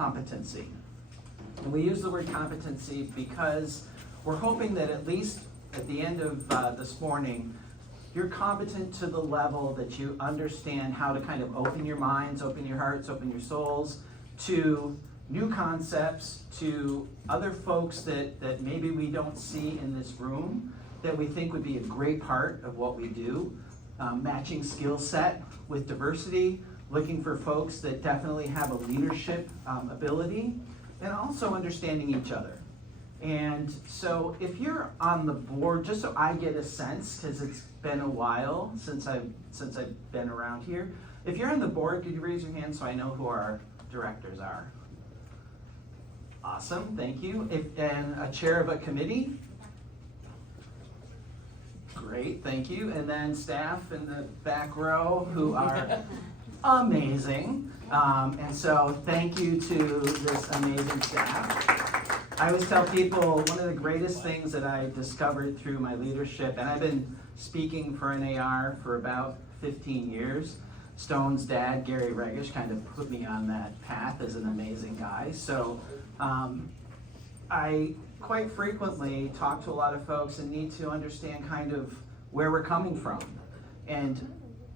competency. And we use the word competency because we're hoping that at least at the end of this morning, you're competent to the level that you understand how to kind of open your minds, open your hearts, open your souls to new concepts, to other folks that maybe we don't see in this room, that we think would be a great part of what we do. Matching skill set with diversity, looking for folks that definitely have a leadership ability, and also understanding each other. And so if you're on the board, just so I get a sense, because it's been a while since I've been around here, if you're on the board, could you raise your hand so I know who our directors are? Awesome, thank you. And a chair of a committee? Great, thank you. And then staff in the back row who are amazing. And so thank you to this amazing staff. I always tell people one of the greatest things that I discovered through my leadership, and I've been speaking for NAR for about 15 years. Stone's dad, Gary Regish, kind of put me on that path as an amazing guy. So I quite frequently talk to a lot of folks and need to understand kind of where we're coming from. And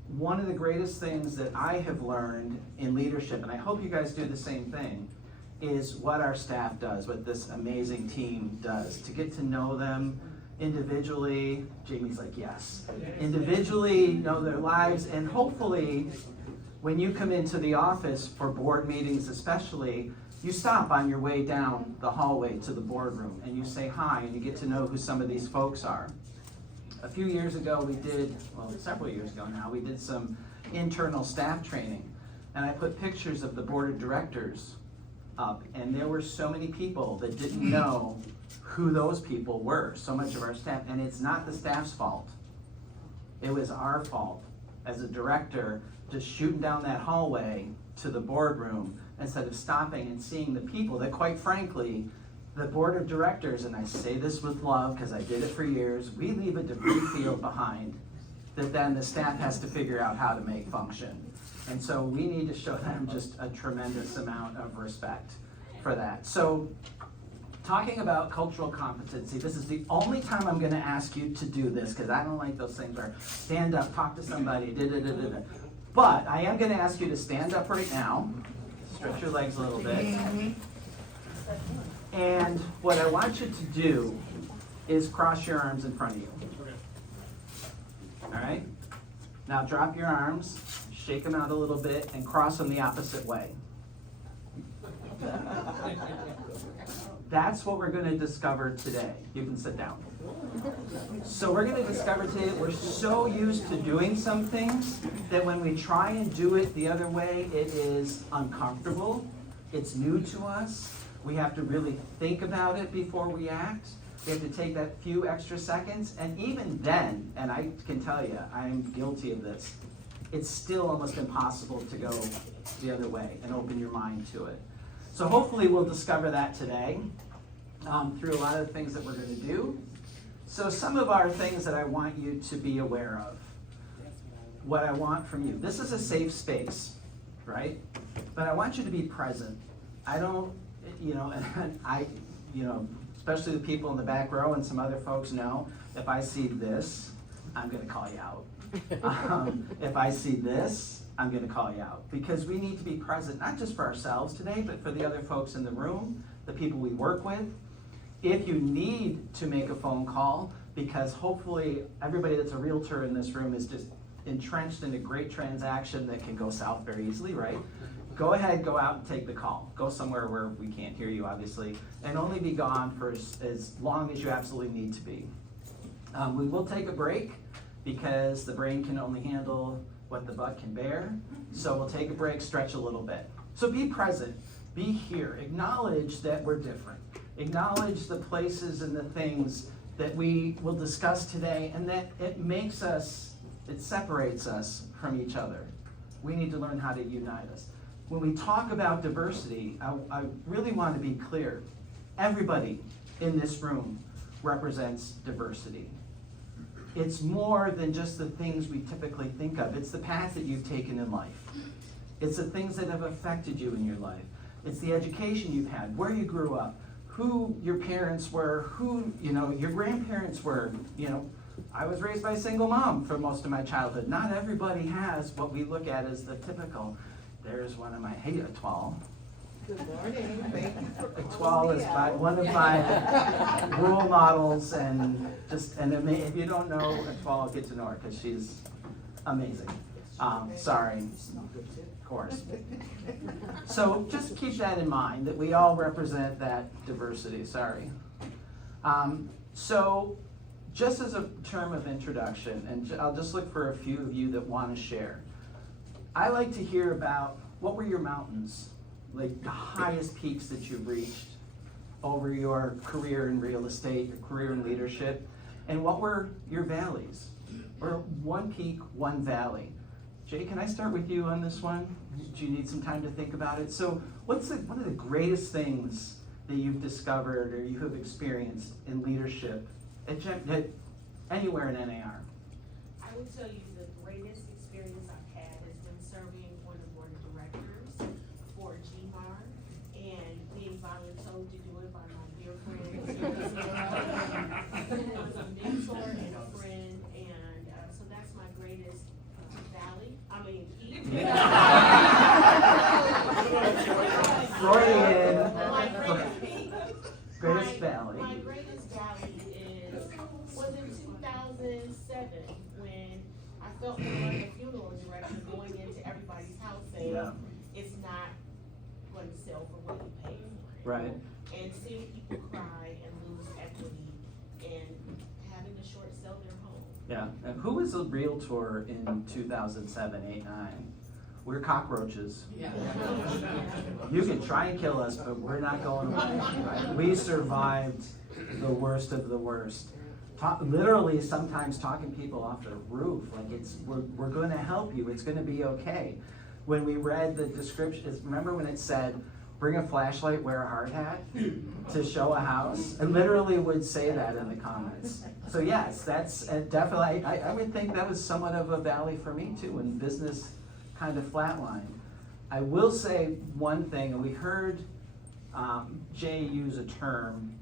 one of the greatest things that I have learned in leadership, and I hope you guys do the same thing, is what our staff does, what this amazing team does, to get to know them individually. Jamie's like, yes. Individually, know their lives, and hopefully when you come into the office for board meetings especially, you stop on your way down the hallway to the boardroom and you say hi and you get to know who some of these folks are. A few years ago we did, well, several years ago now, we did some internal staff training, and I put pictures of the board of directors up, and there were so many people that didn't know who those people were, so much of our staff, and it's not the staff's fault. It was our fault as a director just shooting down that hallway to the boardroom instead of stopping and seeing the people that, quite frankly, the board of directors, and I say this with love because I did it for years, we leave a debris field behind that then the staff has to figure out how to make function. And so we need to show them just a tremendous amount of respect for that. So talking about cultural competency, this is the only time I'm gonna ask you to do this, because I don't like those things where stand up, talk to somebody, da-da-da-da-da. But I am gonna ask you to stand up right now, stretch your legs a little bit. And what I want you to do is cross your arms in front of you. All right? Now drop your arms, shake them out a little bit, and cross them the opposite way. That's what we're going to discover today. You can sit down. So we're going to discover today that we're so used to doing some things that when we try and do it the other way, it is uncomfortable. It's new to us. We have to really think about it before we act. We have to take that few extra seconds. And even then, and I can tell you, I'm guilty of this, it's still almost impossible to go the other way and open your mind to it. So hopefully we'll discover that today through a lot of the things that we're going to do. So some of our things that I want you to be aware of, what I want from you. This is a safe space, right? But I want you to be present. I don't, especially the people in the back row and some other folks know, if I see this, I'm going to call you out. If I see this, I'm going to call you out, because we need to be present, not just for ourselves today, but for the other folks in the room, the people we work with. If you need to make a phone call, because hopefully everybody that's a realtor in this room is just entrenched in a great transaction that can go south very easily, right? Go ahead, go out and take the call. Go somewhere where we can't hear you, obviously, and only be gone for as long as you absolutely need to be. We will take a break, because the brain can only handle what the butt can bear. So we'll take a break, stretch a little bit. So be present, be here, acknowledge that we're different. Acknowledge the places and the things that we will discuss today, and that it separates us from each other. We need to learn how to unite us. When we talk about diversity, I really want to be clear. Everybody in this room represents diversity. It's more than just the things we typically think of. It's the path that you've taken in life. It's the things that have affected you in your life. It's the education you've had, where you grew up, who your parents were, who, your grandparents were. I was raised by a single mom for most of my childhood. Not everybody has what we look at as the typical. There's one of my, hey, Atwal. Good morning, thank you for Atwal is one of my role models, and if you don't know Atwal, get to know her because she's amazing. Sorry, of course. So just keep that in mind, that we all represent that diversity, sorry. So just as a term of introduction, and I'll just look for a few of you that want to share. I like to hear about what were your mountains, like the highest peaks that you've reached over your career in real estate, your career in leadership, and what were your valleys, or one peak, one valley. Jay, can I start with you on this one? Do you need some time to think about it? So what's one of the greatest things that you've discovered or you have experienced in leadership anywhere in NAR? I would tell you the greatest experience I've had has been serving on the board of directors for GMAR and being voluntold to do it by my dear friend. Who was a mentor and a friend, and so that's my greatest peak. Freudian. My greatest peak. Greatest valley. My greatest valley was in 2007 when I felt like a funeral director going into everybody's house saying, it's not going to sell for what you paid for it. Right. And seeing people cry and lose equity and having to short sell their home. Yeah, and who was a realtor in 2007, 8, 9? We're cockroaches. Yeah. You can try and kill us, but we're not going away. Right? We survived the worst of the worst. Literally, sometimes talking people off the roof, like we're going to help you. It's going to be okay. When we read the description, remember when it said, "Bring a flashlight, wear a hard hat," to show a house? It literally would say that in the comments. So yes, that's definitely. I would think that was somewhat of a valley for me too, when business kind of flatlined. I will say one thing, and we heard Jay use a term